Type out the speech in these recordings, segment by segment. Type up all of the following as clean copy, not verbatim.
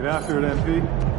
Get after it, MP.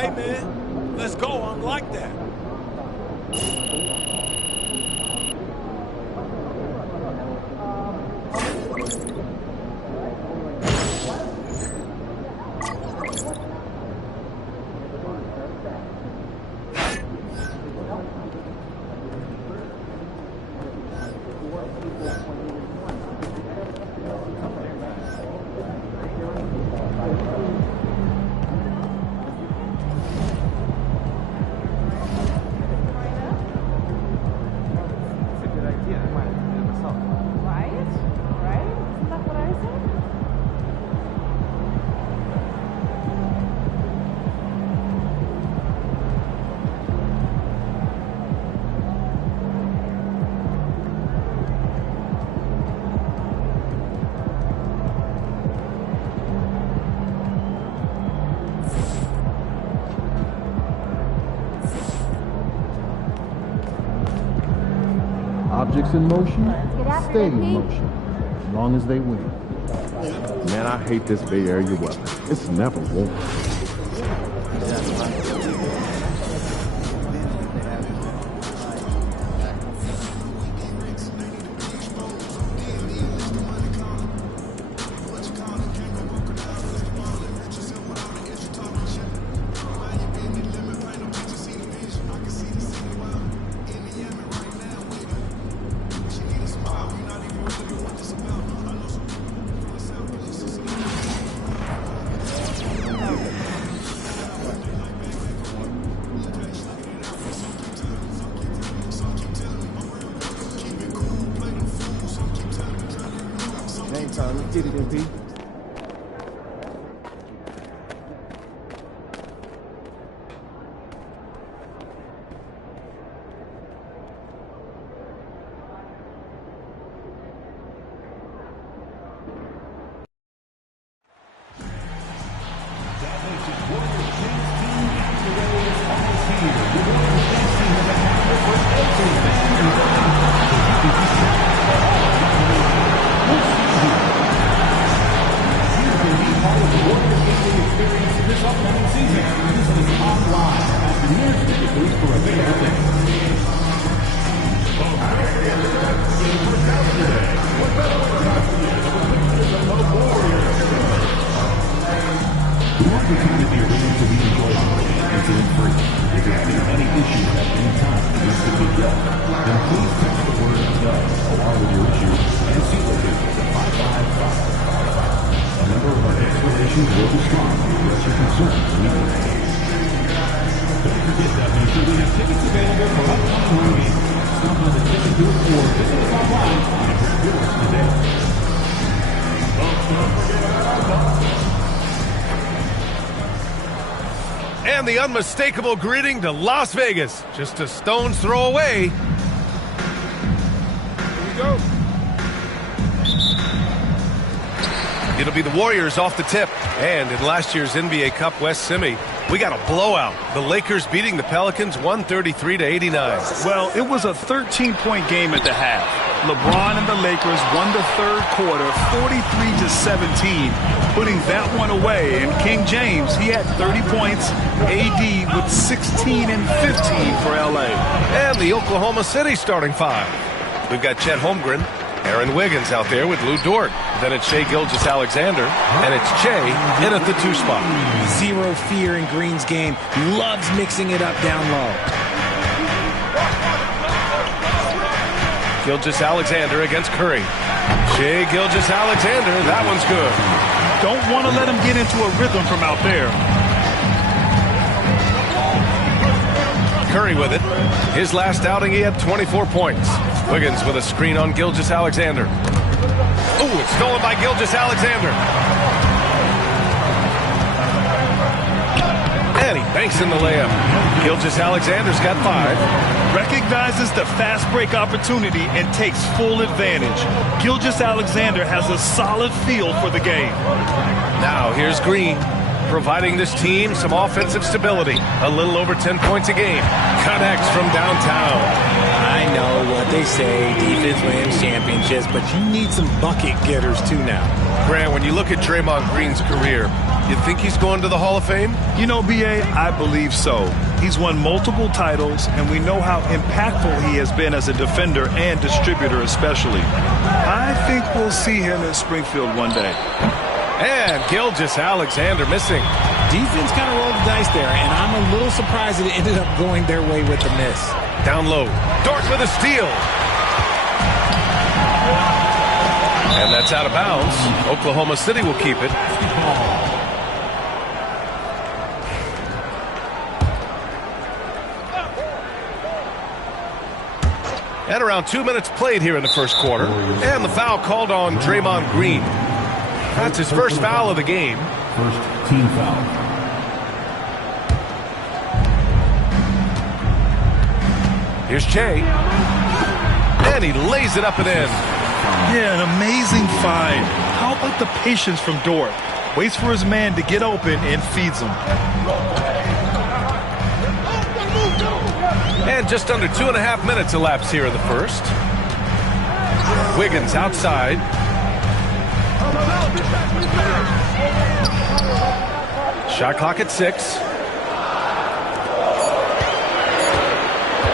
Hey, man, let's go. I'm like that. Magic's in motion, stay in motion, as long as they win. Man, I hate this Bay Area weather. It's never warm. Let's get it, MP. And the unmistakable greeting to Las Vegas, just a stone's throw away. Here we go. It'll be the Warriors off the tip. And in last year's NBA Cup West Semi, we got a blowout. The Lakers beating the Pelicans 133-89. Well, it was a 13-point game at the half. LeBron and the Lakers won the third quarter 43-17, putting that one away. And King James, he had 30 points. AD with 16 and 15 for LA. And the Oklahoma City starting five. We've got Chet Holmgren, Aaron Wiggins out there with Lou Dort. Then it's Shai Gilgeous-Alexander, and it's Che in at the 2 spot. Zero fear in Green's game. Loves mixing it up down low. Gilgeous-Alexander against Curry. Shai Gilgeous-Alexander, that one's good. Don't want to let him get into a rhythm from out there. Curry with it. His last outing, he had 24 points. Wiggins with a screen on Gilgeous-Alexander. Ooh, it's stolen by Gilgeous-Alexander. And he banks in the layup. Gilgeous-Alexander's got 5. Recognizes the fast break opportunity and takes full advantage. Gilgeous-Alexander has a solid feel for the game. Now here's Green, providing this team some offensive stability. A little over 10 points a game. Connects from downtown. I know what they say, defense wins championships, but you need some bucket getters too now. Grant, when you look at Draymond Green's career, you think he's going to the Hall of Fame? You know, B.A., I believe so. He's won multiple titles, and we know how impactful he has been as a defender and distributor especially. I think we'll see him in Springfield one day. And Gilgeous-Alexander missing. Defense kind of rolled the dice there, and I'm a little surprised that it ended up going their way with the miss. Down low. Dort with a steal. And that's out of bounds. Oklahoma City will keep it. And around 2 minutes played here in the first quarter. And the foul called on Draymond Green. That's his first foul of the game. First team foul. Here's Che. And he lays it up and in. Yeah, an amazing find. How about the patience from Dort? Waits for his man to get open and feeds him. And just under 2.5 minutes elapsed here in the first. Wiggins outside. Shot clock at 6.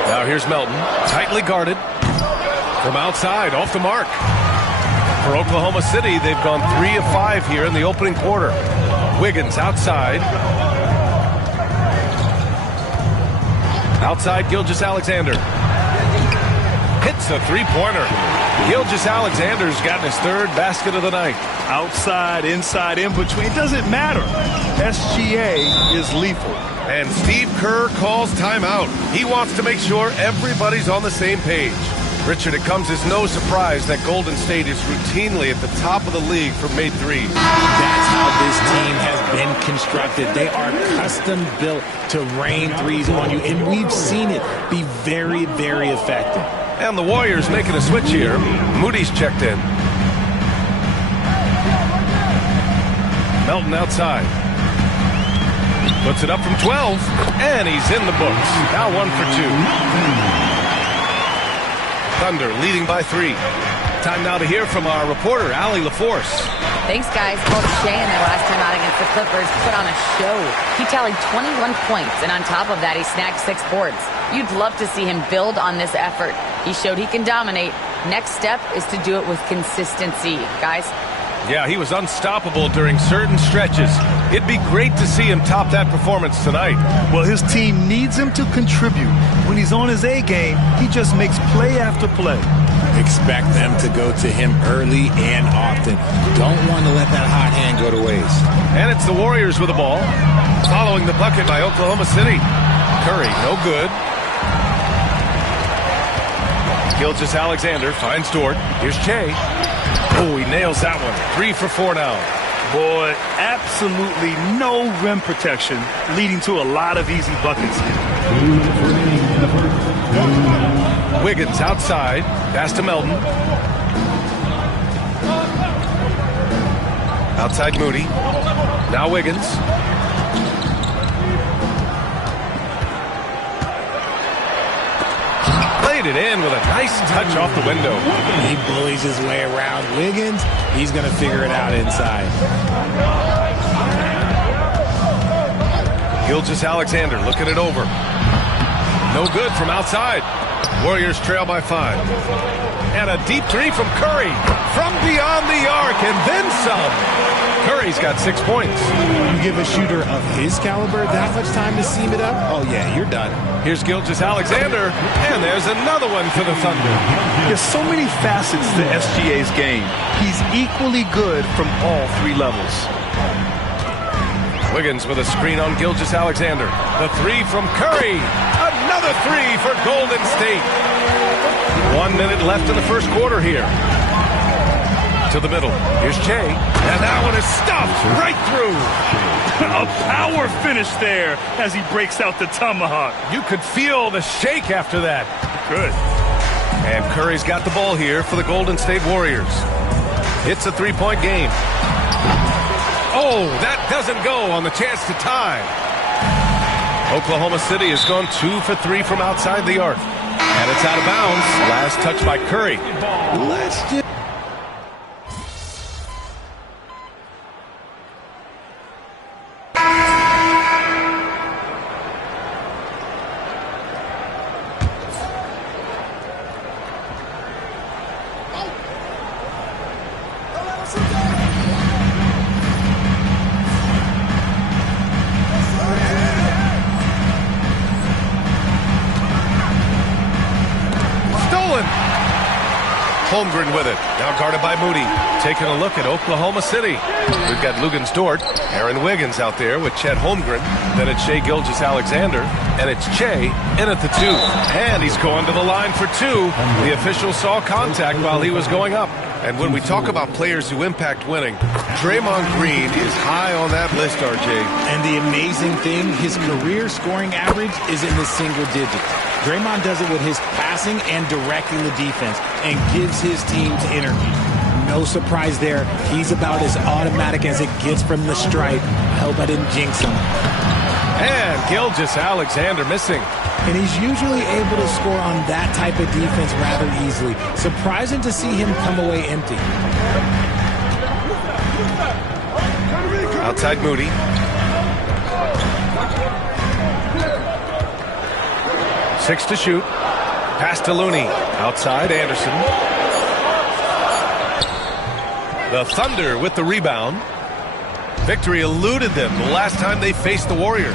Now here's Melton, tightly guarded. From outside, off the mark. For Oklahoma City, they've gone 3 of 5 here in the opening quarter. Wiggins outside. Outside, Gilgeous-Alexander. Hits a three-pointer. Gilgeous-Alexander's gotten his 3rd basket of the night. Outside, inside, in between, it doesn't matter. SGA is lethal. And Steve Kerr calls timeout. He wants to make sure everybody's on the same page. Richard, it comes as no surprise that Golden State is routinely at the top of the league for made threes. That's how this team has been constructed. They are custom built to rain threes on you, and we've seen it be very, very effective. And the Warriors making a switch here. Moody's checked in. Melton outside. Puts it up from 12, and he's in the books. Now 1 for 2. Thunder leading by 3. Time now to hear from our reporter, Allie LaForce. Thanks, guys. Coach Shea in their last time out against the Clippers put on a show. He tallied 21 points, and on top of that, he snagged 6 boards. You'd love to see him build on this effort. He showed he can dominate. Next step is to do it with consistency, guys. Yeah, he was unstoppable during certain stretches. It'd be great to see him top that performance tonight. Well, his team needs him to contribute. When he's on his A game, he just makes play after play. Expect them to go to him early and often. Don't want to let that hot hand go to waste. And it's the Warriors with the ball. Following the bucket by Oklahoma City. Curry, no good. Gilgeous-Alexander finds Dort. Here's Che. Oh, he nails that one. 3 for 4 now. Boy, absolutely no rim protection, leading to a lot of easy buckets here. Wiggins outside. Pass to Melton. Outside Moody. Now Wiggins. Played it in with a nice touch off the window. He bullies his way around Wiggins. He's going to figure it out inside. Gilgeous-Alexander looking it over. No good from outside. Warriors trail by 5. And a deep 3 from Curry. From beyond the arc and then some. Curry's got 6 points. You give a shooter of his caliber that much time to seam it up? Oh, yeah, you're done. Here's Gilgeous-Alexander. And there's another one for the Thunder. There's so many facets to SGA's game. He's equally good from all 3 levels. Wiggins with a screen on Gilgeous-Alexander. The 3 from Curry. Another 3 for Golden State. 1 minute left in the first quarter here. To the middle. Here's Che. And that one is stuffed right through. A power finish there as he breaks out the tomahawk. You could feel the shake after that. Good. And Curry's got the ball here for the Golden State Warriors. It's a 3-point game. Oh, that doesn't go on the chance to tie. Oklahoma City has gone 2 for 3 from outside the arc. And it's out of bounds. Last touch by Curry. Holmgren with it. Now guarded by Moody. Taking a look at Oklahoma City. We've got Luguentz Dort, Aaron Wiggins out there with Chet Holmgren. Then it's Shai Gilgeous-Alexander. And it's Che in at the 2. And he's going to the line for 2. The official saw contact while he was going up. And when we talk about players who impact winning, Draymond Green is high on that list, RJ. And the amazing thing, his career scoring average is in the single digits. Draymond does it with his passing and directing the defense and gives his teams energy. No surprise there. He's about as automatic as it gets from the stripe. I hope I didn't jinx him. And Gilgeous-Alexander missing. and he's usually able to score on that type of defense rather easily. Surprising to see him come away empty. Outside Moody. Six to shoot. Pass to Looney. Outside Anderson. The Thunder with the rebound. Victory eluded them the last time they faced the Warriors.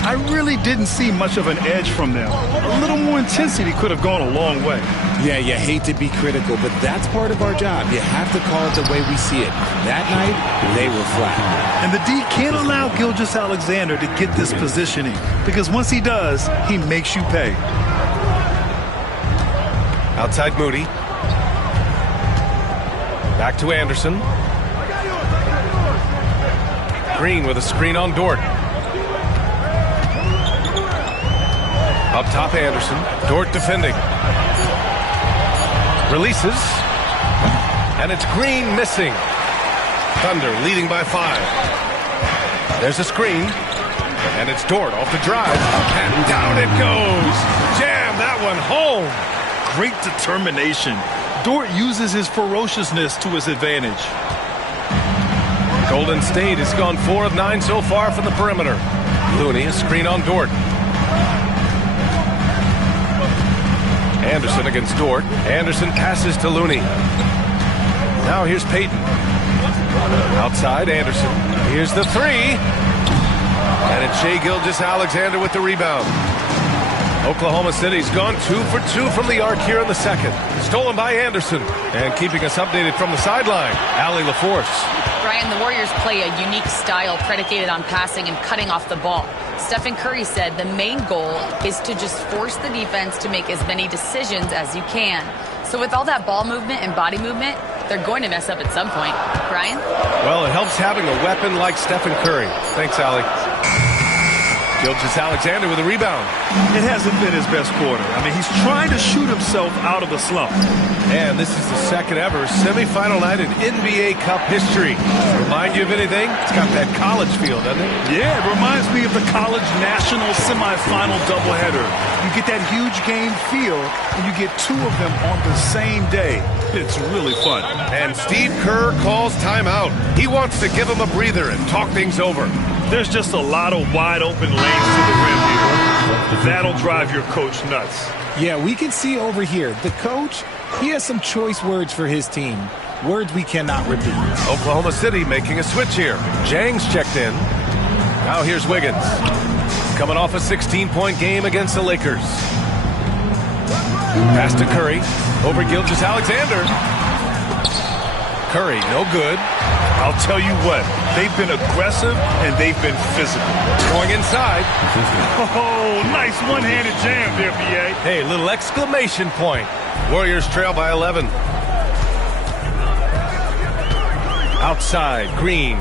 I really didn't see much of an edge from them. A little more intensity could have gone a long way. Yeah, you hate to be critical, but that's part of our job. You have to call it the way we see it. That night, they were flat. And the D can't allow Gilgeous-Alexander to get this positioning, because once he does, he makes you pay. Outside Moody. Back to Anderson. Green with a screen on Dort. Up top Anderson. Dort defending. Releases. And it's Green missing. Thunder leading by 5. There's a screen. And it's Dort off the drive. And down it goes. Jam that one home. Great determination. Dort uses his ferociousness to his advantage. Golden State has gone 4 of 9 so far from the perimeter. Looney, a screen on Dort. Anderson against Dort. Anderson passes to Looney. Now here's Payton. Outside Anderson. Here's the 3. And it's Shai Gilgeous-Alexander with the rebound. Oklahoma City's gone 2 for 2 from the arc here in the second. Stolen by Anderson. And keeping us updated from the sideline, Allie LaForce. Brian, the Warriors play a unique style predicated on passing and cutting off the ball. Stephen Curry said the main goal is to just force the defense to make as many decisions as you can. So with all that ball movement and body movement, they're going to mess up at some point. Brian? Well, it helps having a weapon like Stephen Curry. Thanks, Allie. Gilgeous-Alexander with a rebound. It hasn't been his best quarter. I mean, he's trying to shoot himself out of the slump. And this is the second ever semifinal night in NBA Cup history. Remind you of anything? It's got that college feel, doesn't it? Yeah, it reminds me of the college national semifinal doubleheader. You get that huge game feel, and you get 2 of them on the same day. It's really fun. And Steve Kerr calls timeout. He wants to give him a breather and talk things over. There's just a lot of wide open lanes to the rim here. That'll drive your coach nuts. Yeah, we can see over here. The coach, he has some choice words for his team. Words we cannot repeat. Oklahoma City making a switch here. Jang's checked in. Now here's Wiggins. Coming off a 16-point game against the Lakers. Pass to Curry. Over Gilgeous-Alexander. Curry, no good. I'll tell you what, they've been aggressive and they've been physical. Going inside. Oh, nice one-handed jam there, B.A. Hey, little exclamation point. Warriors trail by 11. Outside, Green.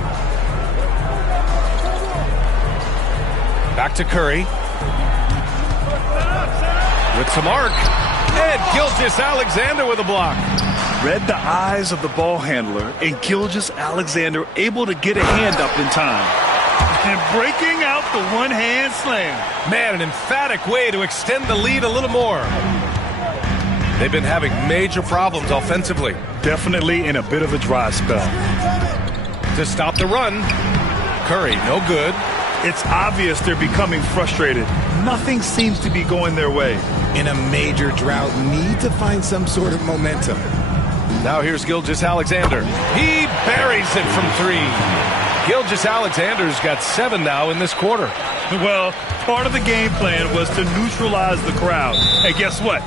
Back to Curry. With some arc. And Gilgeous-Alexander with a block. Read the eyes of the ball handler, and Gilgeous-Alexander able to get a hand up in time. And breaking out the one-hand slam. Man, an emphatic way to extend the lead a little more. They've been having major problems offensively. Definitely in a bit of a dry spell. To stop the run, Curry, no good. It's obvious they're becoming frustrated. Nothing seems to be going their way. In a major drought, need to find some sort of momentum. Now here's Gilgeous-Alexander. He buries it from 3. Gilgeous-Alexander's got 7 now in this quarter. Well, part of the game plan was to neutralize the crowd. And guess what?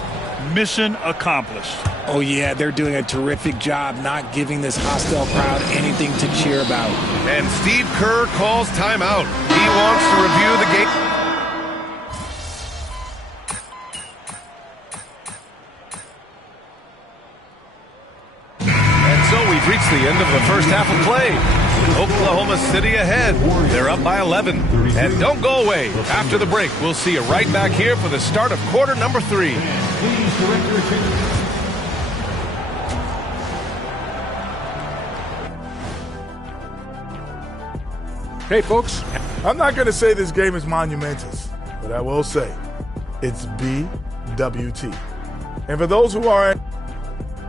Mission accomplished. Oh, yeah, they're doing a terrific job not giving this hostile crowd anything to cheer about. And Steve Kerr calls timeout. He wants to review the game. We've reached the end of the first half of play. Oklahoma City ahead. They're up by 11. And don't go away. After the break, we'll see you right back here for the start of quarter number 3. Hey, folks, I'm not going to say this game is monumentous, but I will say It's BWT. And for those who are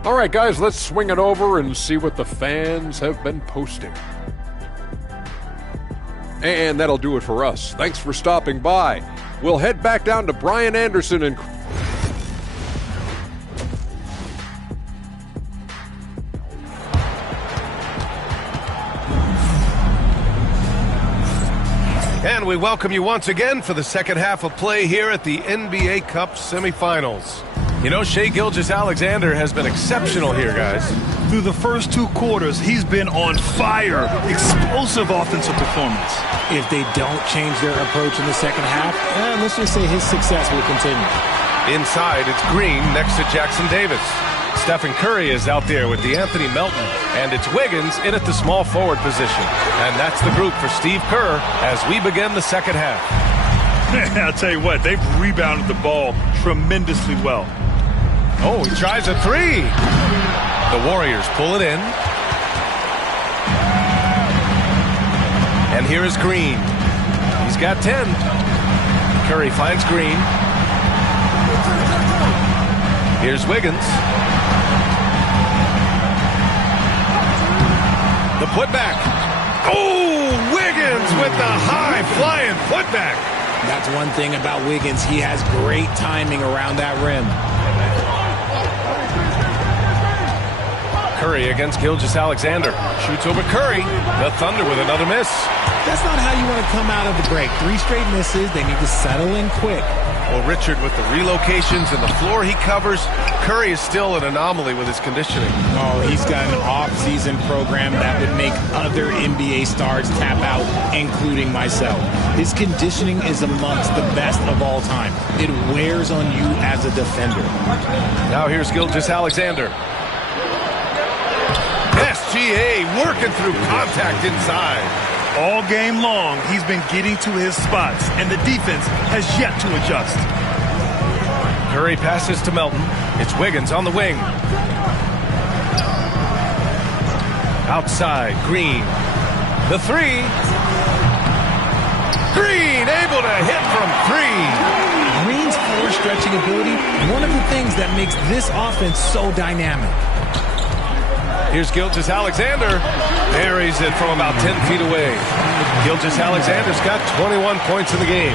All right, guys, let's swing it over and see what the fans have been posting. And that'll do it for us. Thanks for stopping by. We'll head back down to Brian Anderson and... And we welcome you once again for the second half of play here at the NBA Cup semifinals. You know, Shai Gilgeous-Alexander has been exceptional here, guys. Through the first 2 quarters, he's been on fire. Explosive offensive performance. If they don't change their approach in the second half, let's just say his success will continue. Inside, it's Green next to Jackson Davis. Stephen Curry is out there with DeAnthony Melton, and it's Wiggins in at the small forward position. And that's the group for Steve Kerr as we begin the second half. I'll tell you what, they've rebounded the ball tremendously well. Oh, he tries a 3. The Warriors pull it in. And here is Green. He's got 10. Curry finds Green. Here's Wiggins. The putback. Oh, Wiggins with the high flying putback. That's one thing about Wiggins. He has great timing around that rim. Curry against Gilgeous-Alexander. Shoots over Curry. The Thunder with another miss. That's not how you want to come out of the break. 3 straight misses. They need to settle in quick. Well, Richard, with the relocations and the floor he covers, Curry is still an anomaly with his conditioning. Oh, he's got an off-season program that would make other NBA stars tap out, including myself. His conditioning is amongst the best of all time. It wears on you as a defender. Now here's Gilgeous-Alexander. SGA working through contact inside. All game long, he's been getting to his spots, and the defense has yet to adjust. Curry passes to Melton. It's Wiggins on the wing. Outside, Green. The 3. Green able to hit from 3. Green's floor stretching ability, one of the things that makes this offense so dynamic. Here's Gilgeous-Alexander. Buries it from about 10 feet away. Gilgeous-Alexander's got 21 points in the game.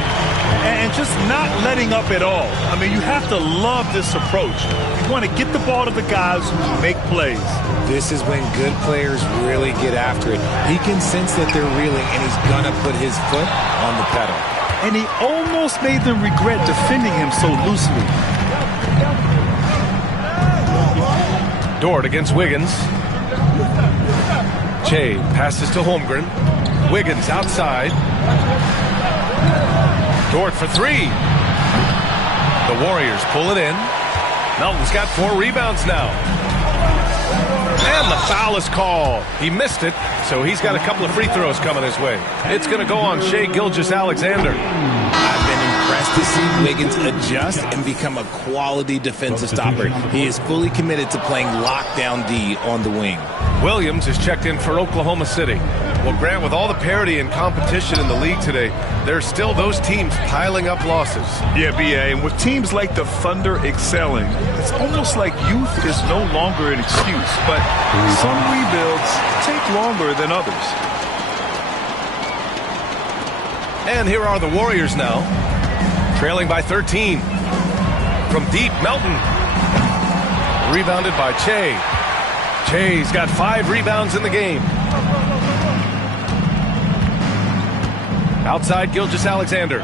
And just not letting up at all. I mean, you have to love this approach. You want to get the ball to the guys who make plays. This is when good players really get after it. He can sense that they're reeling, and he's going to put his foot on the pedal. And he almost made them regret defending him so loosely. Dort against Wiggins. Shai passes to Holmgren. Wiggins outside. Dort for 3. The Warriors pull it in. Melton's got 4 rebounds now. And the foul is called. He missed it, so he's got a couple of free throws coming his way. It's going to go on Shai Gilgeous-Alexander. I've been impressed to see Wiggins adjust and become a quality defensive stopper. He is fully committed to playing lockdown D on the wing. Williams is checked in for Oklahoma City. Well, Grant, with all the parity and competition in the league today, there are still those teams piling up losses. Yeah, B.A., and with teams like the Thunder excelling, it's almost like youth is no longer an excuse, but some rebuilds take longer than others. And here are the Warriors now, trailing by 13. From deep, Melton. Rebounded by Shai. Shai's got 5 rebounds in the game. Outside, Gilgeous-Alexander.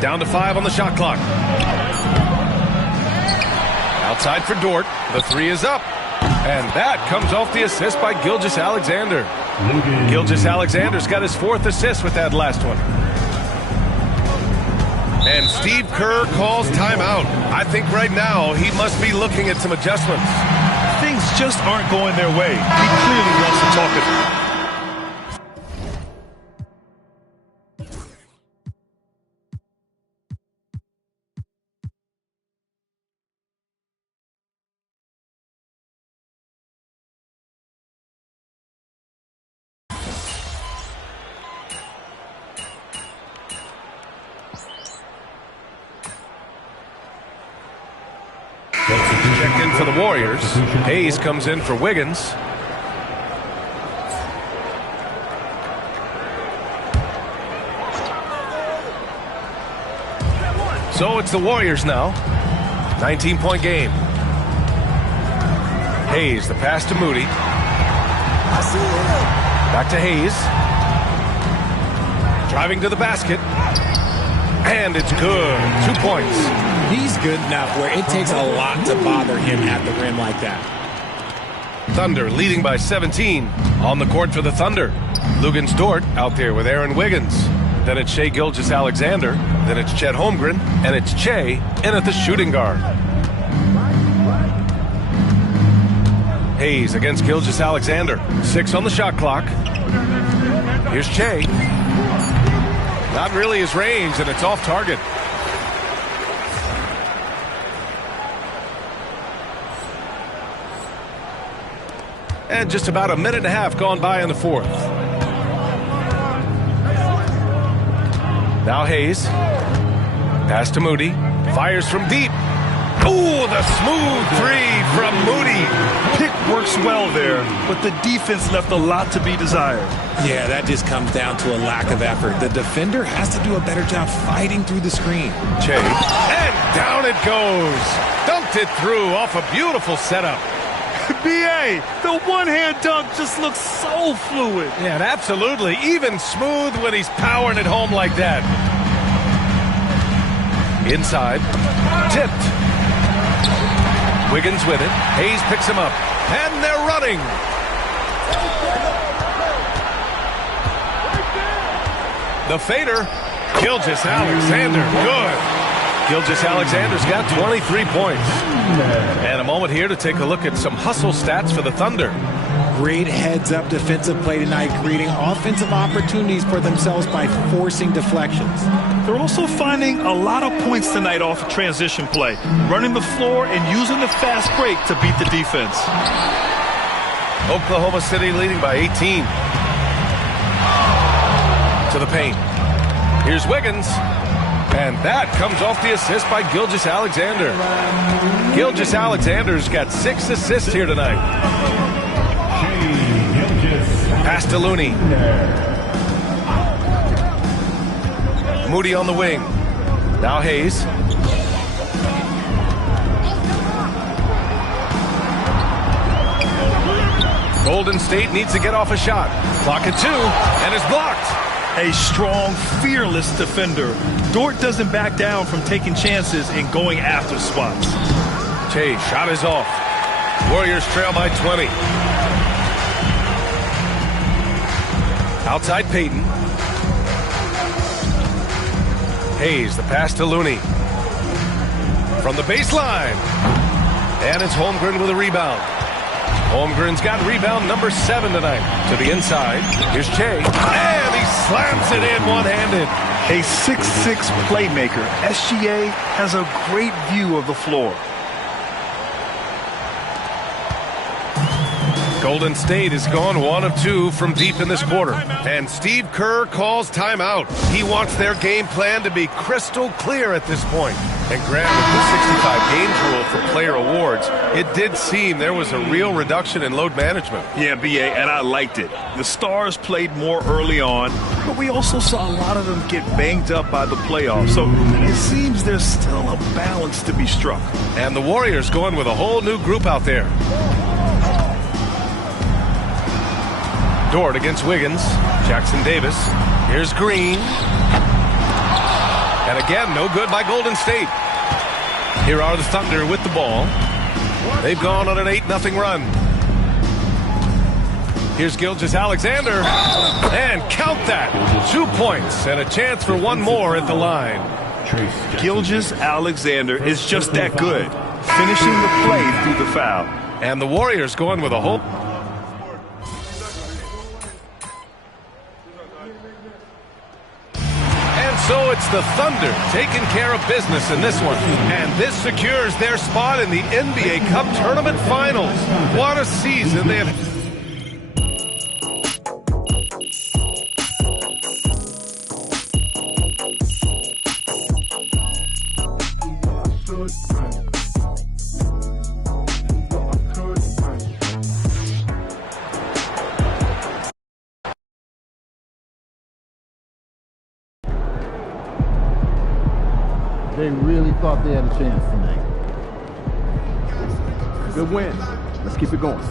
Down to 5 on the shot clock. Outside for Dort. The 3 is up. And that comes off the assist by Gilgeous-Alexander. Gilgeous-Alexander's got his 4th assist with that last one. And Steve Kerr calls timeout. I think right now he must be looking at some adjustments. Things just aren't going their way. He clearly wants to talk it. in for the Warriors. Hayes comes in for Wiggins. So it's the Warriors now. 19-point game. Hayes, the pass to Moody. Back to Hayes. Driving to the basket. And it's good. 2 points. He's good enough where it takes a lot to bother him at the rim like that. Thunder leading by 17 on the court for the Thunder. Luguentz Dort out there with Aaron Wiggins. Then it's Shai Gilgeous-Alexander. Then it's Chet Holmgren. And it's Che in at the shooting guard. Hayes against Gilgeous-Alexander. 6 on the shot clock. Here's Che. Not really his range, and it's off target. And just about a minute and a half gone by in the fourth. Now Hayes. Pass to Moody. Fires from deep. Oh, the smooth three from Moody. Pick works well there, but the defense left a lot to be desired. Yeah, that just comes down to a lack of effort. The defender has to do a better job fighting through the screen. Che. And down it goes. Dunked it through off a beautiful setup. B.A., the one-hand dunk just looks so fluid. Yeah, and absolutely. Even smooth when he's powering it home like that. Inside. Tipped. Wiggins with it. Hayes picks him up. And they're running. The fader. Gilgeous-Alexander. Good. Gilgeous-Alexander's got 23 points. And a moment here to take a look at some hustle stats for the Thunder. Great heads-up defensive play tonight, creating offensive opportunities for themselves by forcing deflections. They're also finding a lot of points tonight off of transition play, running the floor and using the fast break to beat the defense. Oklahoma City leading by 18. To the paint. Here's Wiggins. And that comes off the assist by Gilgeous-Alexander. Gilgeous-Alexander's got 6 assists here tonight. Pass to Looney. Moody on the wing. Now Hayes. Golden State needs to get off a shot. Clock at 2, and it's blocked. A strong, fearless defender. Dort doesn't back down from taking chances and going after spots. Che, shot is off. Warriors trail by 20. Outside Payton. Hayes, the pass to Looney. From the baseline. And it's Holmgren with a rebound. Holmgren's got rebound number 7 tonight. To the inside. Here's Che. And he slams it in one-handed. A 6'6" playmaker. SGA has a great view of the floor. Golden State has gone 1 of 2 from deep in this quarter. And Steve Kerr calls timeout. He wants their game plan to be crystal clear at this point. And granted, the 65 games rule for player awards, it did seem there was a real reduction in load management. Yeah, B.A., and I liked it. The Stars played more early on, but we also saw a lot of them get banged up by the playoffs. So it seems there's still a balance to be struck. And the Warriors going with a whole new group out there. Dort against Wiggins. Jackson Davis. Here's Green. And again, no good by Golden State. Here are the Thunder with the ball. They've gone on an 8-0 run. Here's Gilgeous-Alexander. And count that. 2 points and a chance for one more at the line. Gilgeous-Alexander is just that good, finishing the play through the foul. And the Warriors going with a whole... So it's the Thunder taking care of business in this one. And this secures their spot in the NBA Cup Tournament Finals. What a season they have... thought they had a chance tonight. Good win. Let's keep it going.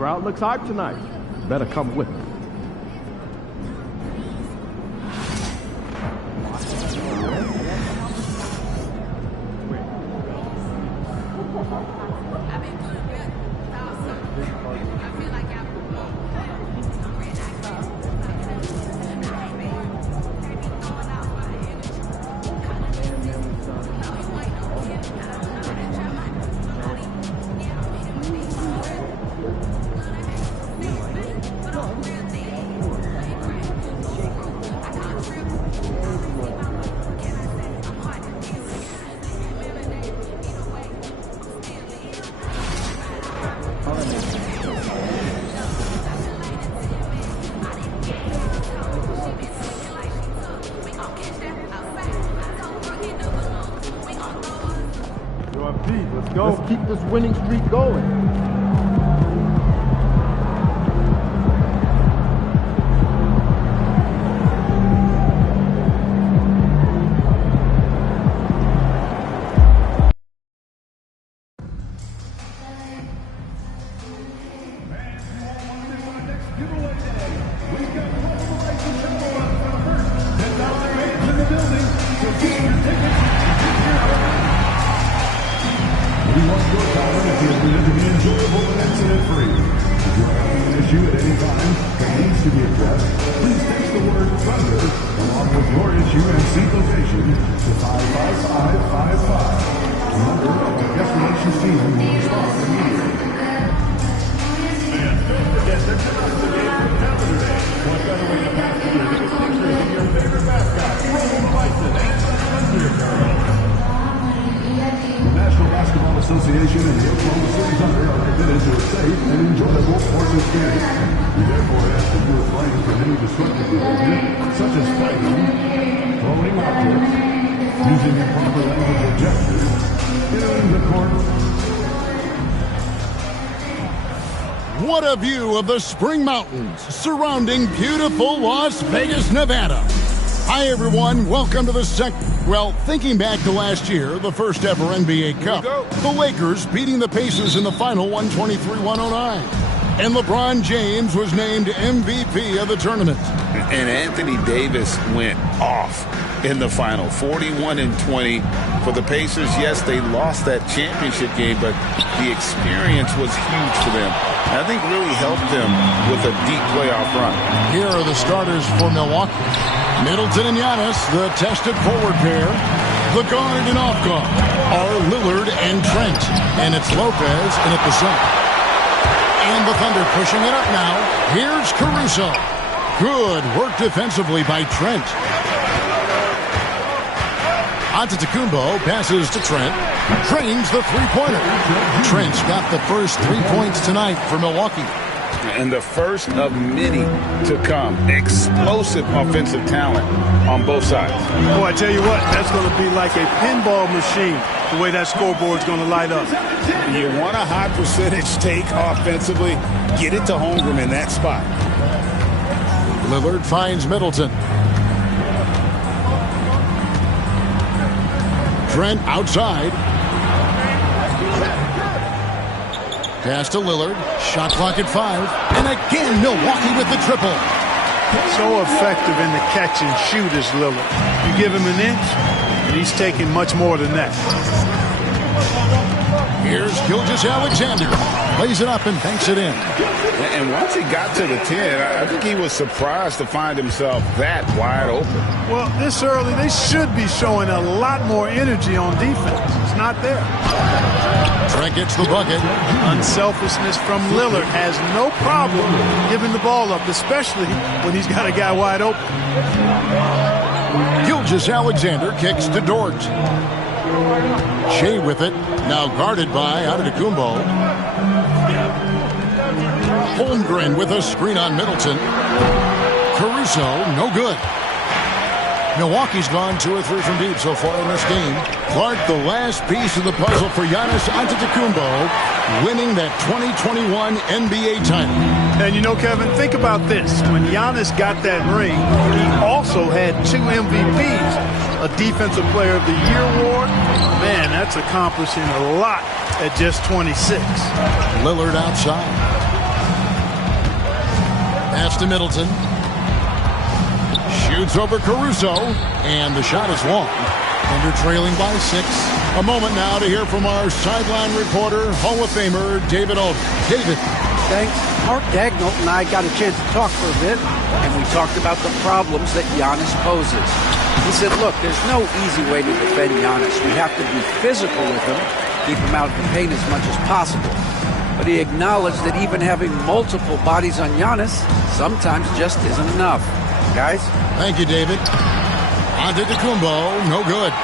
Crowd looks hyped tonight. Better come with me. Let's go. Let's keep this winning streak going. $10 in the building. issue at any time that needs to be addressed, please text the word Thunder along with your issue and seat location to 55555. A member of the guest relations team will respond immediately. And don't forget that tonight's the game for Calendar Day. What better way to pass the year than with pictures of your favorite mascot, Roman Bison and Thunder Girl. The National Basketball Association and the Oklahoma City Thunder are committed to a safe and enjoyable sports experience. We therefore ask that you refrain from any destructive behavior, such as fighting, throwing objects, using improper language or gestures, entering the court. What a view of the Spring Mountains surrounding beautiful Las Vegas, Nevada. Hi, everyone. Welcome to the thinking back to last year, the first ever NBA Cup, the Lakers beating the Pacers in the final 123-109. And LeBron James was named MVP of the tournament. And Anthony Davis went off in the final, 41-20 for the Pacers. Yes, they lost that championship game, but the experience was huge for them. And I think really helped them with a deep playoff run. Here are the starters for Milwaukee. Middleton and Giannis, the tested forward pair. The guard and off guard are Lillard and Trent. And it's Lopez in at the center. And the Thunder pushing it up now. Here's Caruso. Good work defensively by Trent. Antetokounmpo passes to Trent. Drains the three-pointer. Trent's got the first 3 points tonight for Milwaukee. And the first of many to come. Explosive offensive talent on both sides. Boy, I tell you what, that's going to be like a pinball machine, the way that scoreboard's going to light up. You want a high percentage take offensively, get it to Holmgren in that spot. Lillard finds Middleton. Trent outside. Pass to Lillard. Shot clock at 5. And again, Milwaukee with the triple. So effective in the catch and shoot is Lillard. You give him an inch, and he's taking much more than that. Here's Gilgeous-Alexander. Lays it up and banks it in. And once he got to the 10, I think he was surprised to find himself that wide open. Well, this early, they should be showing a lot more energy on defense. It's not there. Trent gets the bucket. Unselfishness from Lillard has no problem giving the ball up, especially when he's got a guy wide open. Gilgeous-Alexander kicks to Dort. Shea with it. Now guarded by Antetokounmpo. Holmgren with a screen on Middleton. Caruso, no good. Milwaukee's gone 2 or 3 from deep so far in this game. Clark, the last piece of the puzzle for Giannis Antetokounmpo, winning that 2021 NBA title. And you know, Kevin, think about this. When Giannis got that ring, he also had 2 MVPs, a Defensive Player of the Year award. Man, that's accomplishing a lot at just 26. Lillard outside. Pass to Middleton. Shoots over Caruso, and the shot is long. Thunder trailing by 6. A moment now to hear from our sideline reporter, Hall of Famer David Aldridge. David. Thanks. Mark Dagnall and I got a chance to talk for a bit, and we talked about the problems that Giannis poses. He said, look, there's no easy way to defend Giannis. We have to be physical with him, keep him out of the paint as much as possible. But he acknowledged that even having multiple bodies on Giannis sometimes just isn't enough. Guys? Thank you, David. Antetokounmpo, no good.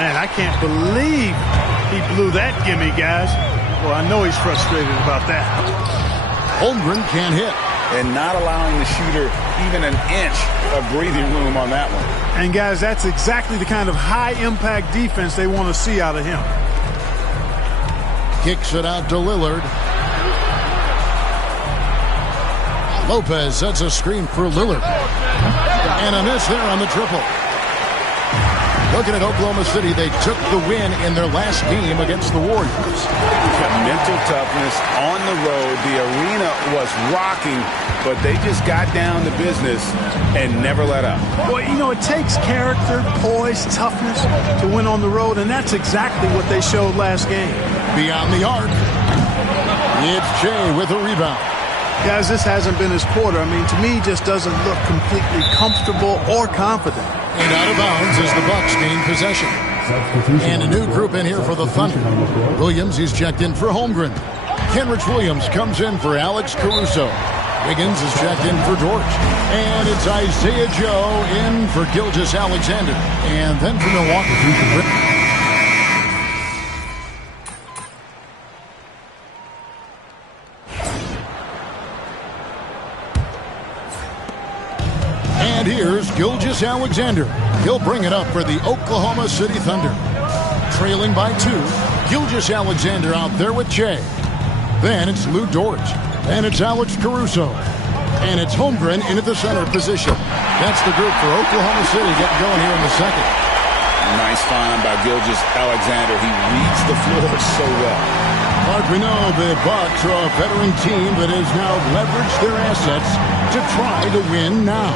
Man, I can't believe he blew that gimme, guys. Well, I know he's frustrated about that. Holmgren can't hit. And not allowing the shooter even an inch of breathing room on that one. And, guys, that's exactly the kind of high-impact defense they want to see out of him. Kicks it out to Lillard. Lopez sets a screen for Lillard. And a miss there on the triple. Looking at Oklahoma City, they took the win in their last game against the Warriors. Mental toughness on the road. The arena was rocking, but they just got down to business and never let up. Well, you know, it takes character, poise, toughness to win on the road, and that's exactly what they showed last game. Beyond the arc, it's Shea with a rebound. Guys, this hasn't been his quarter. I mean, to me, he just doesn't look completely comfortable or confident. And out of bounds as the Bucks gain possession. And a new group in here for the Thunder. Williams, he's checked in for Holmgren. Kenrich Williams comes in for Alex Caruso. Wiggins is checked in for Dort. And it's Isaiah Joe in for Gilgeous-Alexander. And then for Milwaukee. And here's Gilgeous-Alexander. He'll bring it up for the Oklahoma City Thunder. Trailing by 2, Gilgeous-Alexander out there with Che. Then it's Lou Dort. And it's Alex Caruso. And it's Holmgren into the center position. That's the group for Oklahoma City getting going here in the second. Nice find by Gilgeous-Alexander. He reads the floor so well. Mark, we know the Bucks are a veteran team that has now leveraged their assets to try to win now.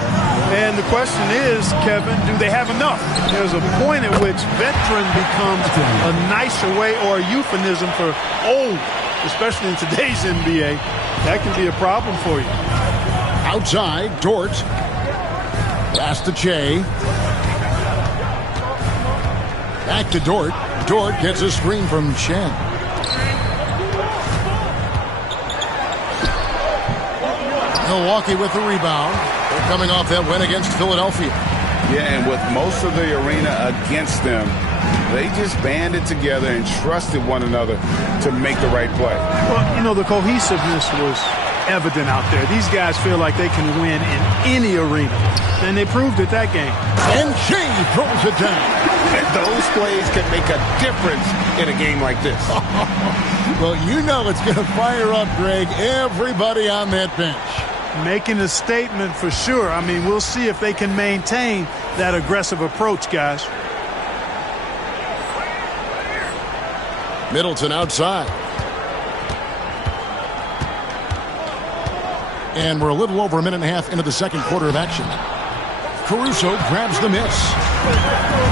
And the question is, Kevin, do they have enough? There's a point at which veteran becomes a nicer way or a euphemism for old, especially in today's NBA. That can be a problem for you. Outside, Dort. Pass to Che. Back to Dort. Dort gets a screen from Shen. Milwaukee with the rebound. They're coming off that win against Philadelphia. Yeah, and with most of the arena against them, they just banded together and trusted one another to make the right play. Well, you know, the cohesiveness was evident out there. These guys feel like they can win in any arena. And they proved it that game. And Shea throws it down. And those plays can make a difference in a game like this. Well, you know it's going to fire up, Greg, everybody on that bench. Making a statement for sure. I mean, we'll see if they can maintain that aggressive approach, guys. Middleton outside. And we're a little over a minute and a half into the second quarter of action. Caruso grabs the miss.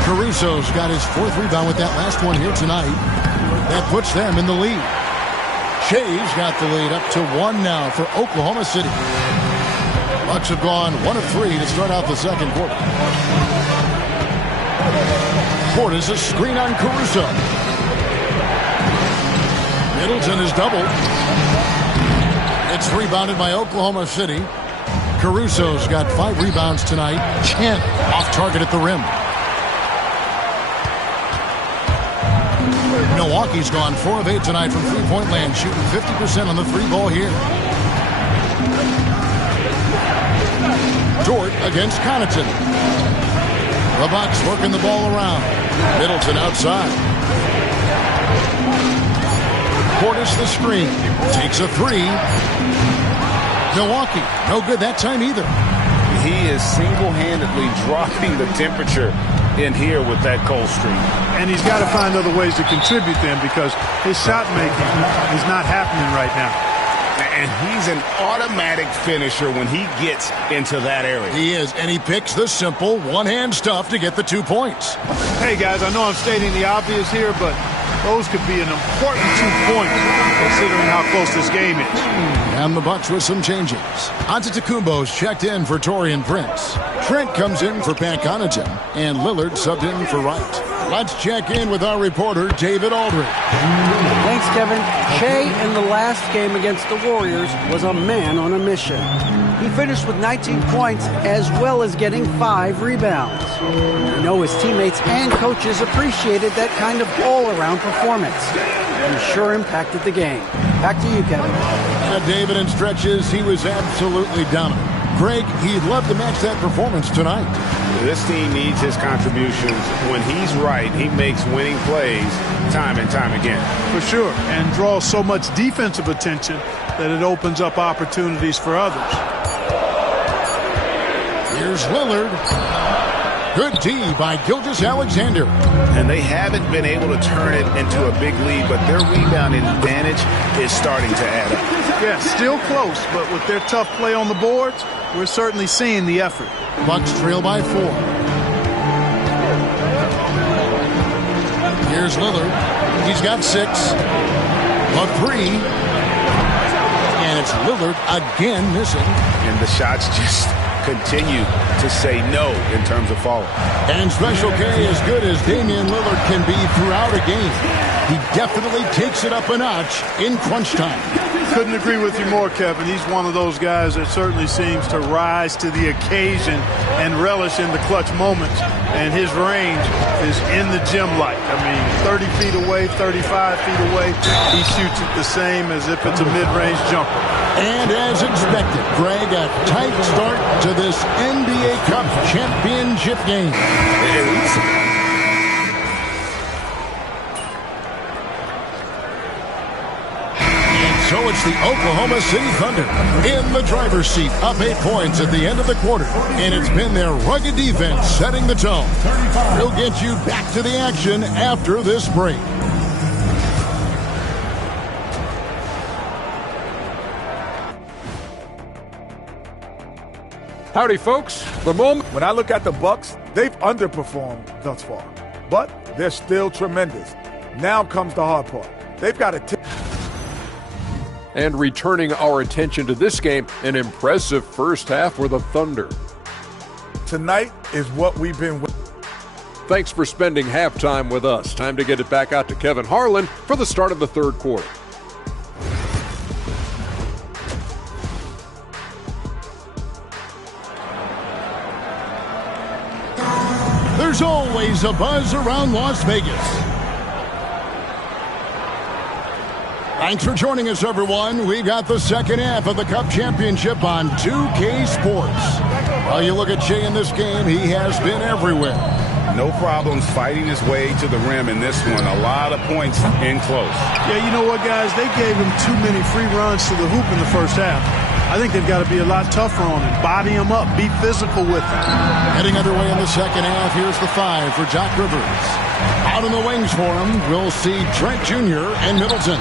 Caruso's got his 4th rebound with that last one here tonight. That puts them in the lead. Shea's got the lead up to 1 now for Oklahoma City. Bucks have gone 1 of 3 to start out the second quarter. Portis a screen on Caruso. Middleton is doubled. It's rebounded by Oklahoma City. Caruso's got 5 rebounds tonight. 10 off target at the rim. Milwaukee's gone 4 of 8 tonight from three-point land, shooting 50% on the 3-ball here. Dort against Connaughton. The Bucks working the ball around. Middleton outside. Portis the screen. Takes a 3. Milwaukee, no good that time either. He is single-handedly dropping the temperature in here with that cold streak. And he's got to find other ways to contribute then, because his shot making is not happening right now. And he's an automatic finisher when he gets into that area. He is, and he picks the simple one-hand stuff to get the 2 points. Hey, guys, I know I'm stating the obvious here, but those could be an important 2 points considering how close this game is. And the Bucks with some changes. Antetokounmpo's checked in for Taurean Prince. Trent comes in for Pat Connaughton, and Lillard subbed in for Wright. Let's check in with our reporter, David Aldridge. Thanks, Kevin. Che in the last game against the Warriors was a man on a mission. He finished with 19 points as well as getting 5 rebounds. You know his teammates and coaches appreciated that kind of all-around performance. He sure impacted the game. Back to you, Kevin. David, in stretches, he was absolutely dominant. Greg, he'd love to match that performance tonight. This team needs his contributions. When he's right, he makes winning plays time and time again. For sure, and draws so much defensive attention that it opens up opportunities for others. Here's Lillard. Good D by Gilgeous-Alexander. And they haven't been able to turn it into a big lead, but their rebound advantage is starting to add up. Yeah, still close, but with their tough play on the boards, we're certainly seeing the effort. Bucks trail by 4. Here's Lillard. He's got 6. A 3. And it's Lillard again missing. And the shots just continue to say no in terms of falling. And Special K, as good as Damian Lillard can be throughout a game, he definitely takes it up a notch in crunch time. Couldn't agree with you more, Kevin. He's one of those guys that certainly seems to rise to the occasion and relish in the clutch moments. And his range is in the gym like. I mean, 30 feet away, 35 feet away, he shoots it the same as if it's a mid-range jumper. And as expected, Greg, a tight start to this NBA Cup championship game. So it's the Oklahoma City Thunder in the driver's seat, up 8 points at the end of the quarter. And it's been their rugged defense setting the tone. We'll get you back to the action after this break. Howdy, folks. The moment. When I look at the Bucks, they've underperformed thus far, but they're still tremendous. Now comes the hard part. They've got to And returning our attention to this game, an impressive first half for the Thunder. Tonight is what we've been with. Thanks for spending halftime with us. Time to get it back out to Kevin Harlan for the start of the third quarter. There's always a buzz around Las Vegas. Thanks for joining us, everyone. We've got the second half of the Cup Championship on 2K Sports. While you look at Shea in this game, he has been everywhere. No problems fighting his way to the rim in this one. A lot of points in close. Yeah, you know what, guys? They gave him too many free runs to the hoop in the first half. I think they've got to be a lot tougher on him. Body him up. Be physical with him. Heading underway in the second half, here's the 5 for Doc Rivers. Out in the wings for him, we'll see Trent Jr. and Middleton.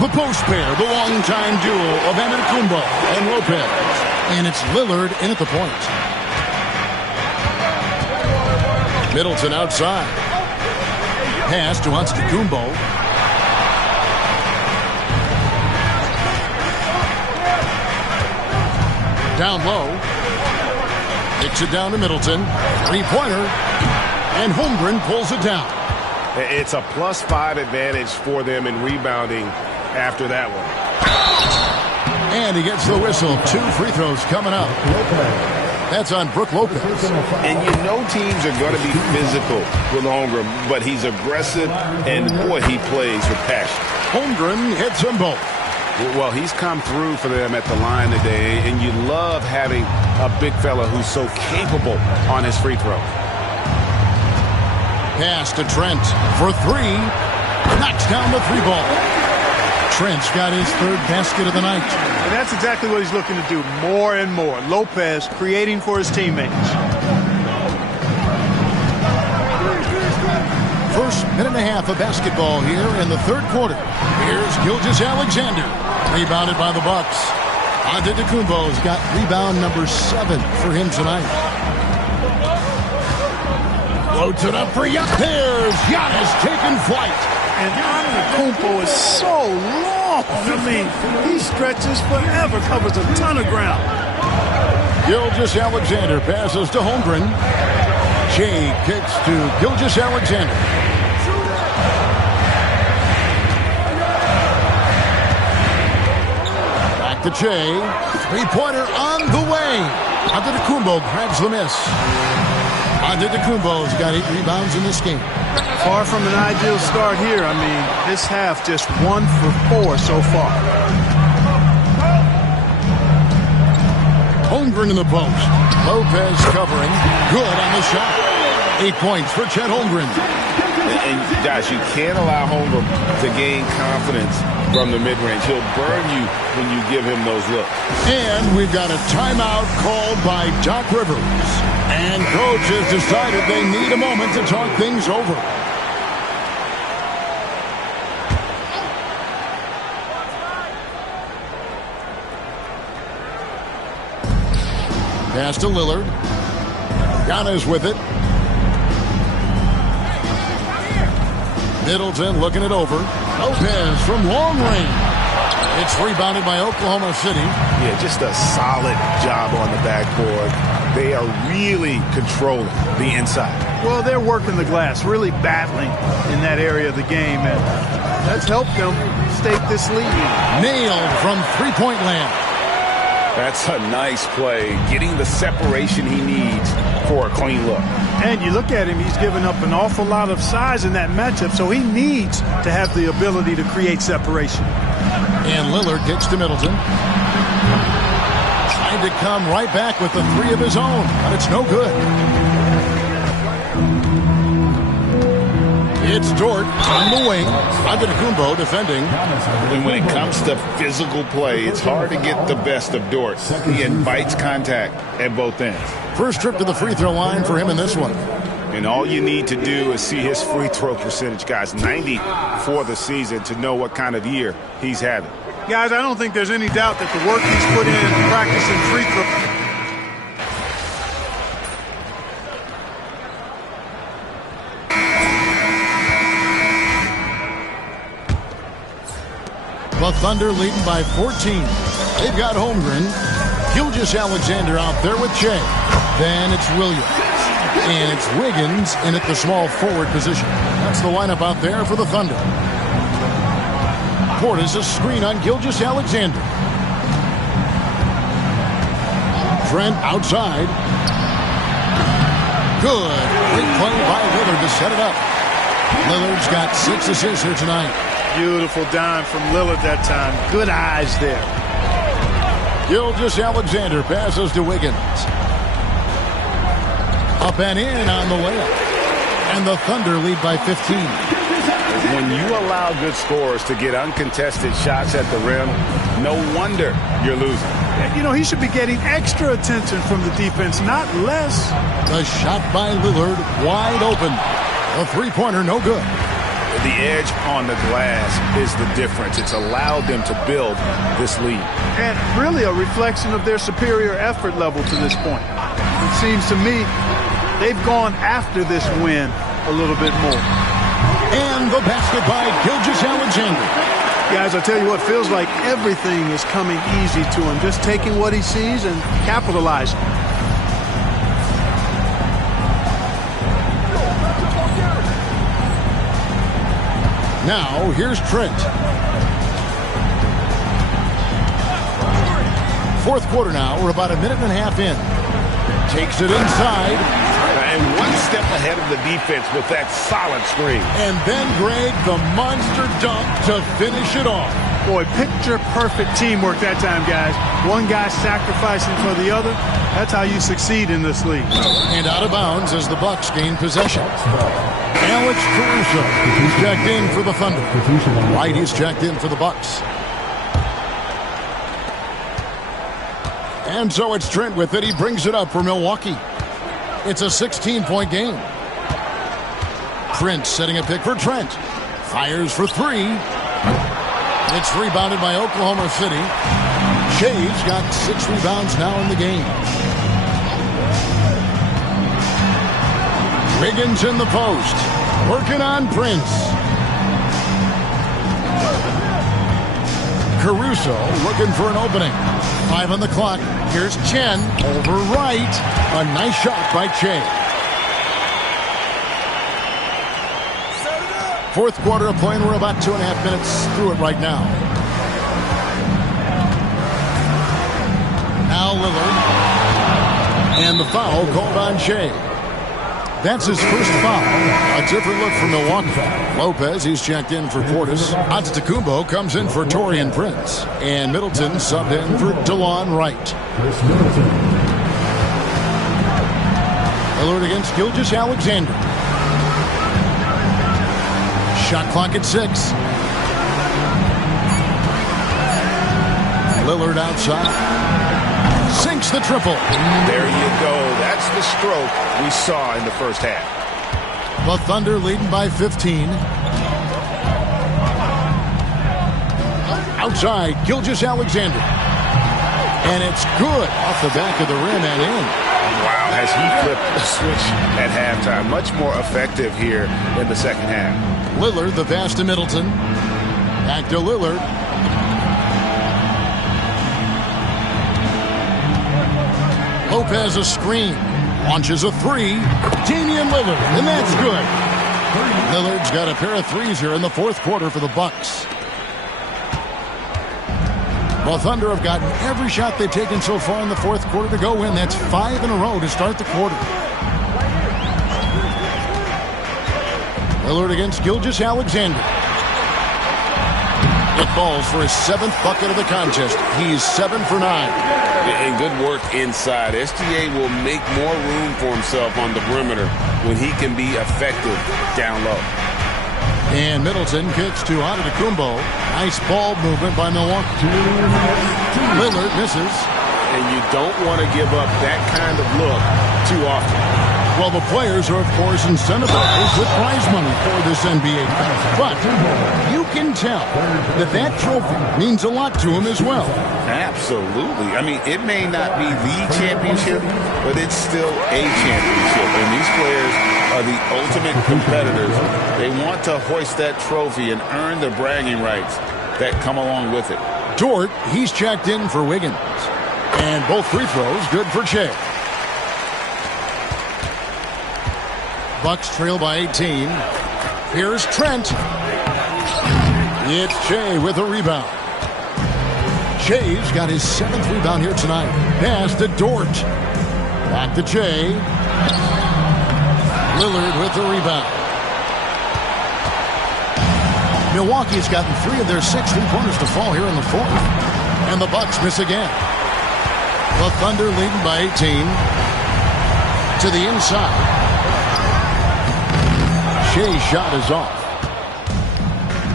The post pair, the longtime duo of Antetokounmpo and Lopez. And it's Lillard in at the point. Middleton outside. Pass to Antetokounmpo. Down low. Kicks it down to Middleton. Three-pointer. And Holmgren pulls it down. It's a +5 advantage for them in rebounding after that one. And he gets the whistle. 2 free throws coming up. That's on Brook Lopez. And you know teams are going to be physical with Holmgren, but he's aggressive, and boy, he plays with passion. Holmgren hits them both. Well, he's come through for them at the line today, and you love having a big fella who's so capable on his free throw. Pass to Trent for 3. Knocks down the 3 ball. Trent's got his 3rd basket of the night. And that's exactly what he's looking to do more and more. Lopez creating for his teammates. First minute and a half of basketball here in the third quarter. Here's Gilgeous-Alexander. Rebounded by the Bucks. Antetokounmpo's got rebound number 7 for him tonight. Floats it up for Giannis. There's Giannis taking flight. And Antetokounmpo is so long. I mean, he stretches forever, covers a ton of ground. Gilgeous-Alexander passes to Holmgren. Shea kicks to Gilgeous-Alexander. Back to Shea. 3-pointer on the way. Antetokounmpo grabs the miss. Antetokounmpo's got 8 rebounds in this game. Far from an ideal start here. I mean, this half just 1 for 4 so far. Holmgren in the post. Lopez covering. Good on the shot. 8 points for Chet Holmgren. And guys, you can't allow Holmgren to gain confidence from the mid-range. He'll burn you when you give him those looks. And we've got a timeout called by Doc Rivers. And coach has decided they need a moment to talk things over. Pass to Lillard. Giannis with it. Middleton looking it over. Lopez from long range. It's rebounded by Oklahoma City. Yeah, just a solid job on the backboard. They are really controlling the inside. Well, they're working the glass, really battling in that area of the game, and that's helped them stake this lead. Nailed from three-point land. That's a nice play, getting the separation he needs for a clean look. And you look at him, he's given up an awful lot of size in that matchup, so he needs to have the ability to create separation. And Lillard gets to Middleton. Trying to come right back with the three of his own, but it's no good. It's Dort on the wing. Antetokounmpo defending. And when it comes to physical play, it's hard to get the best of Dort. He invites contact at both ends. First trip to the free throw line for him in this one. And all you need to do is see his free throw percentage, guys. 90 for the season to know what kind of year he's having. Guys, I don't think there's any doubt that the work he's put in practicing free throw. The Thunder leading by 14. They've got Holmgren. Gilgeous-Alexander out there with Shea. Then it's Williams. And it's Wiggins in at the small forward position. That's the lineup out there for the Thunder. Portis a screen on Gilgeous-Alexander. Trent outside. Good. Great play by Lillard to set it up. Lillard's got 6 assists here tonight. Beautiful dime from Lillard that time. Good eyes there. Gilgeous-Alexander passes to Wiggins. Up and in on the layup. And the Thunder lead by 15. When you allow good scorers to get uncontested shots at the rim, no wonder you're losing. And, you know, he should be getting extra attention from the defense, not less. The shot by Lillard wide open. A three-pointer, no good. The edge on the glass is the difference. It's allowed them to build this lead. And really a reflection of their superior effort level to this point. It seems to me they've gone after this win a little bit more. And the basket by Gilgeous-Alexander. Guys, I tell you what, feels like everything is coming easy to him. Just taking what he sees and capitalizing. Now, here's Trent. Fourth quarter now. We're about a minute and a half in. Takes it inside. And one step ahead of the defense with that solid screen. And then, Greg, the monster dunk to finish it off. Boy, picture-perfect teamwork that time, guys. One guy sacrificing for the other. That's how you succeed in this league. And out of bounds as the Bucks gain possession. Alex Caruso, he's checked in for the Thunder. White, he's checked in for the Bucks. And so it's Trent with it. He brings it up for Milwaukee. It's a 16-point game. Prince setting a pick for Trent. Fires for three. It's rebounded by Oklahoma City. Shea's got 6 rebounds now in the game. Wiggins in the post. Working on Prince. Caruso looking for an opening. 5 on the clock. Here's Chen over right. A nice shot by Che. Fourth quarter of play, and we're about 2.5 minutes through it right now. Now Lillard. And the foul called on Che. That's his first foul. A different look for Milwaukee. Lopez, he's checked in for Portis. Antetokounmpo comes in for Taurean Prince. And Middleton subbed in for DeLon Wright. Lillard against Gilgeous-Alexander. Shot clock at 6. Lillard outside. Sinks the triple. There you go. That's the stroke we saw in the first half. The Thunder leading by 15. Outside, Gilgeous-Alexander. And it's good off the back of the rim and in. Wow, has he flipped the switch at halftime. Much more effective here in the second half. Lillard, the pass to Middleton. Back to Lillard. Lopez a screen. Launches a three. Damian Lillard, and that's good. Lillard's got a pair of threes here in the fourth quarter for the Bucks. The Thunder have gotten every shot they've taken so far in the fourth quarter to go in. That's 5 in a row to start the quarter. Lillard against Gilgeous-Alexander. It falls for his 7th bucket of the contest. He's 7 for 9. And good work inside. SGA will make more room for himself on the perimeter when he can be effective down low. And Middleton kicks to Antetokounmpo. Nice ball movement by Milwaukee. Lillard misses. And you don't want to give up that kind of look too often. Well, the players are, of course, incentivized with prize money for this NBA Cup. But you can tell that that trophy means a lot to him as well. Absolutely. I mean, it may not be the championship, but it's still a championship. And these players are the ultimate competitors. They want to hoist that trophy and earn the bragging rights that come along with it. Dort, he's checked in for Wiggins. And both free throws good for Shea. Bucks trail by 18. Here's Trent. It's Shea with a rebound. Shea's got his 7th rebound here tonight. Pass to Dort. Back to Shea. Lillard with the rebound. Milwaukee's gotten 3 of their 6 three-pointers to fall here in the fourth. And the Bucks miss again. The Thunder leading by 18. To the inside. Shea's shot is off.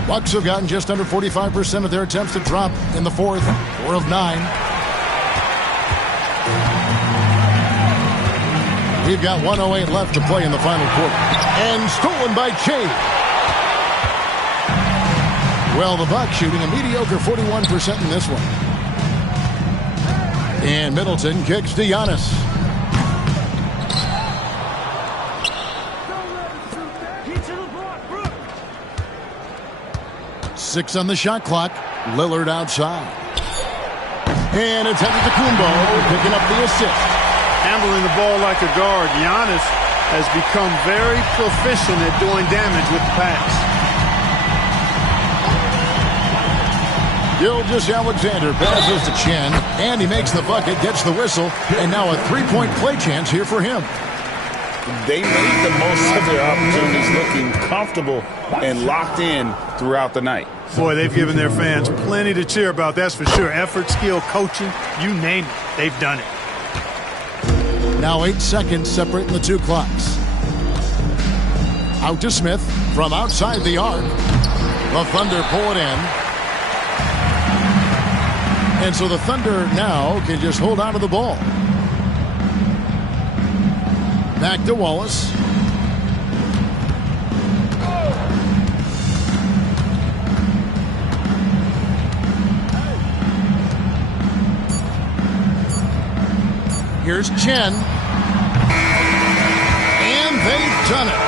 Bucks have gotten just under 45% of their attempts to drop in the fourth. 4 of 9. We've got 1:08 left to play in the final quarter. And stolen by Shea. Well, the Bucks shooting a mediocre 41% in this one. And Middleton kicks to Giannis. Six on the shot clock. Lillard outside. And it's Antetokounmpo picking up the assist. Handling the ball like a guard, Giannis has become very proficient at doing damage with the pass. Gilgeous-Alexander passes to Chen, and he makes the bucket, gets the whistle, and now a three-point play chance here for him. They made the most of their opportunities, looking comfortable and locked in throughout the night. Boy, they've given their fans plenty to cheer about, that's for sure. Effort, skill, coaching, you name it, they've done it. Now 8 seconds separating the two clocks. Out to Smith from outside the arc. The Thunder pull it in. And so the Thunder now can just hold on to the ball. Back to Wallace. Here's Chen. And they've done it.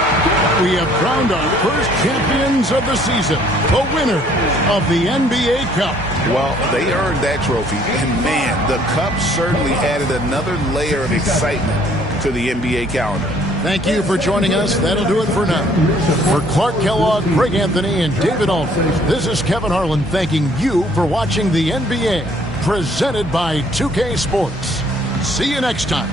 We have crowned our first champions of the season, the winner of the NBA Cup. Well, they earned that trophy, and man, the Cup certainly added another layer of excitement to the NBA calendar. Thank you for joining us. That'll do it for now. For Clark Kellogg, Greg Anthony, and David Aldridge, this is Kevin Harlan thanking you for watching the NBA, presented by 2K Sports. See you next time.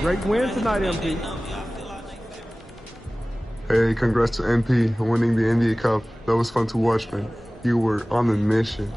Great win tonight, MP. Hey, congrats to MP on winning the NBA Cup. That was fun to watch, man. You were on a mission.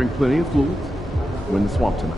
drink plenty of fluids. Win the swamp tonight.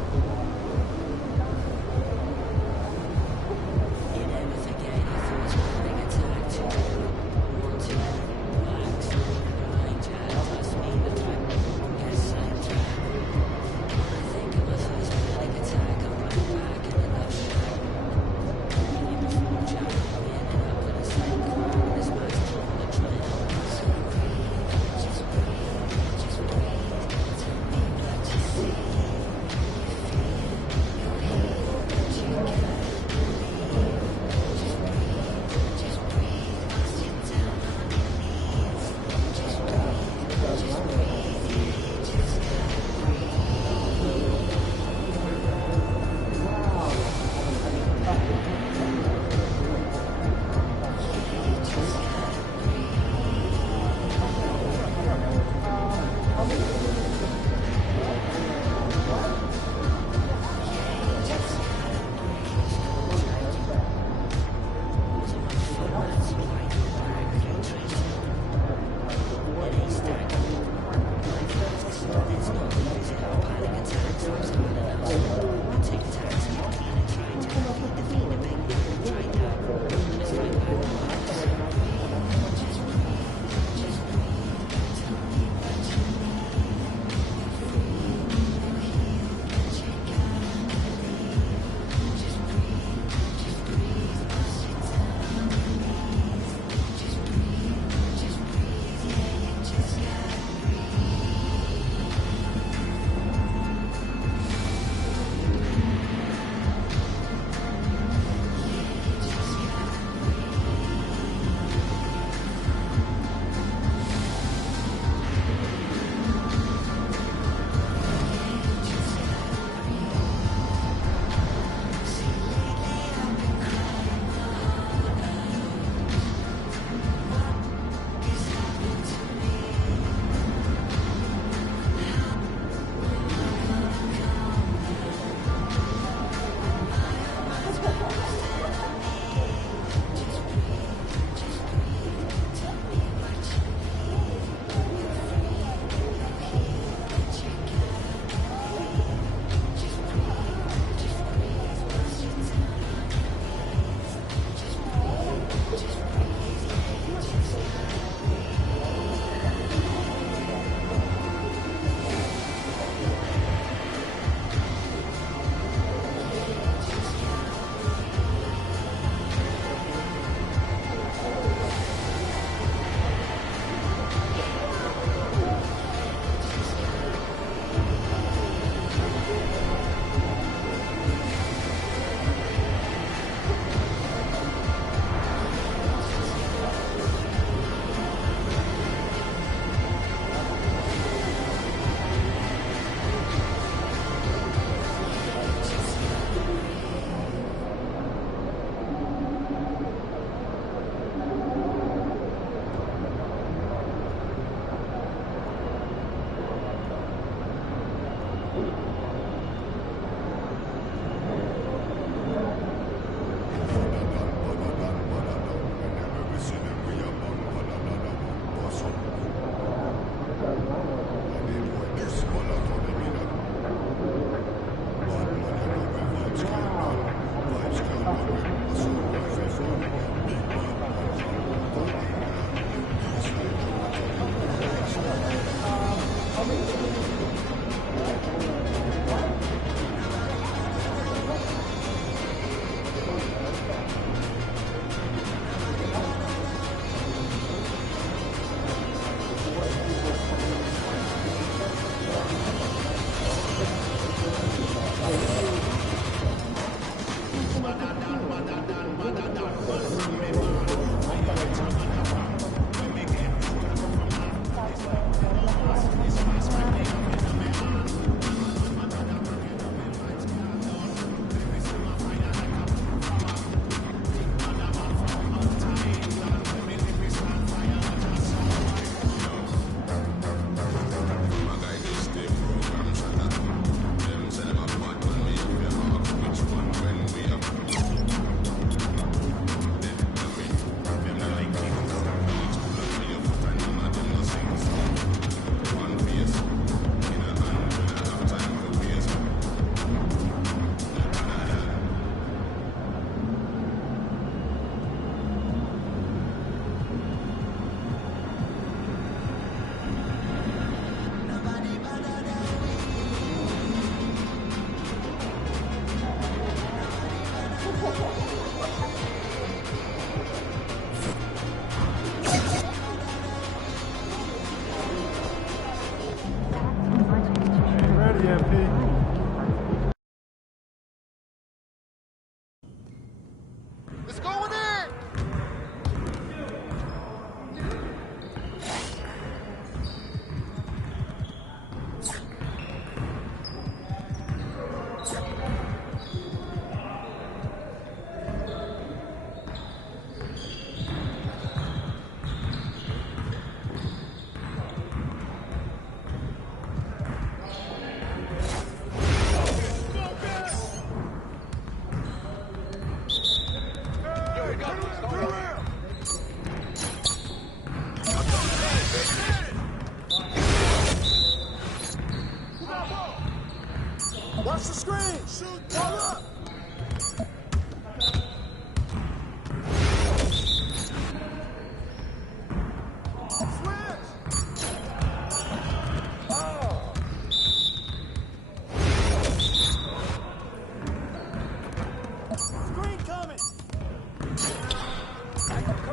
Watch the screen. Shoot. Ball up.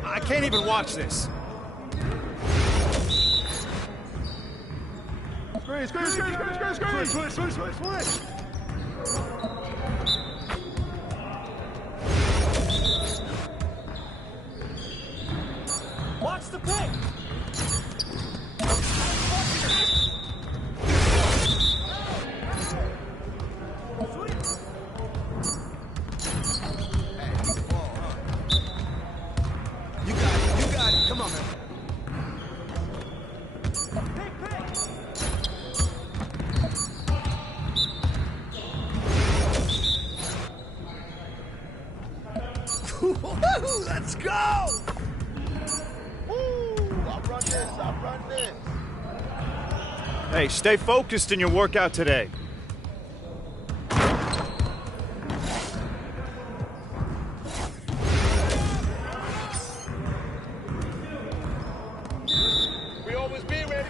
I can't even watch this. Switch. Watch the pick. You got it. Come on, man. Let's go! I'll run this. Hey, stay focused in your workout today. We always be ready.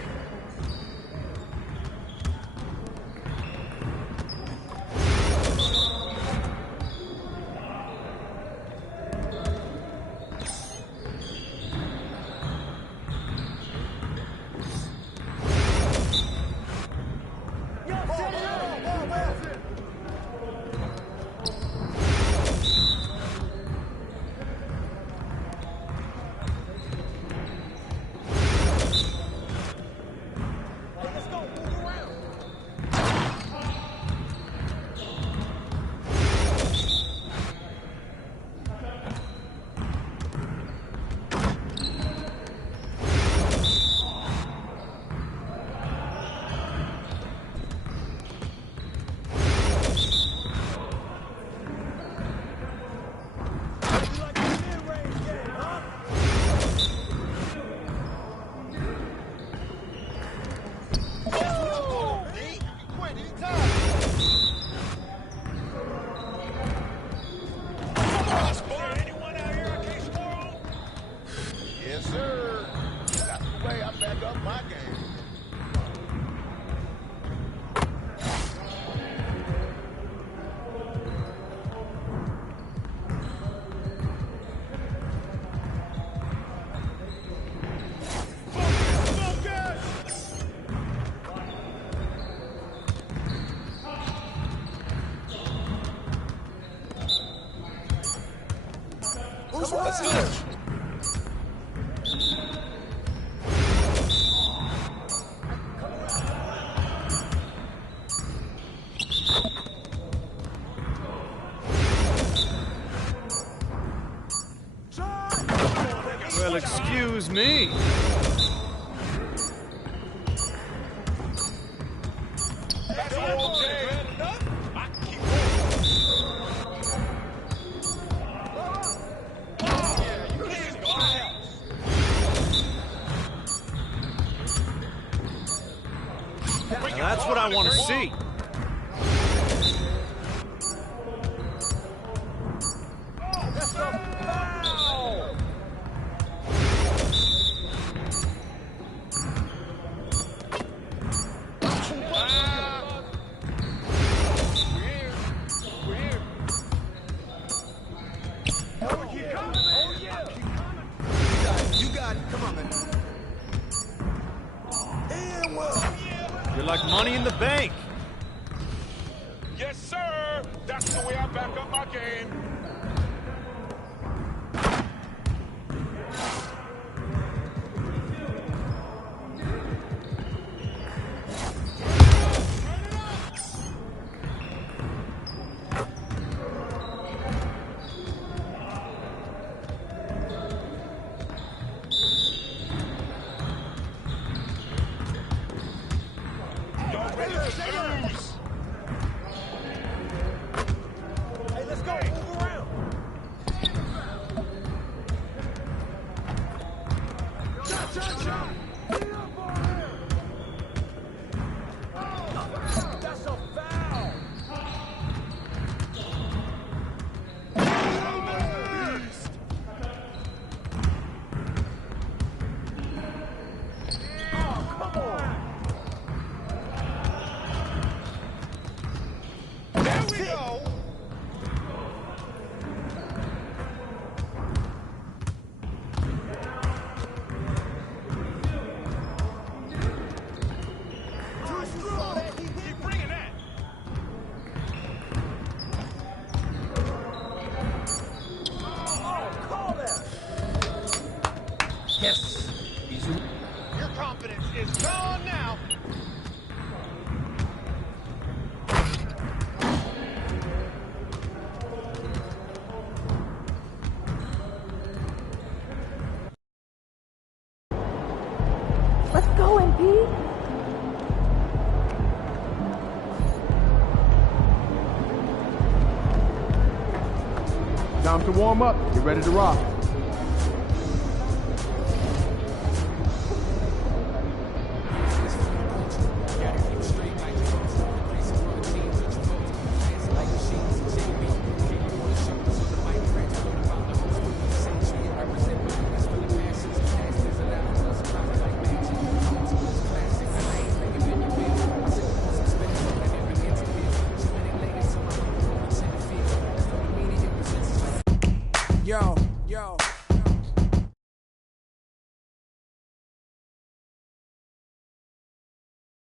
Yes, sir. That's the way I back up my game. What's this? Well, excuse me. Now that's what I want to see. You're like money in the bank. Yes, sir. That's the way I back up my game. Hey, let's go. Move around. Yes. Your confidence is gone now. Let's go, MP. Time to warm up. Get ready to rock. Yo,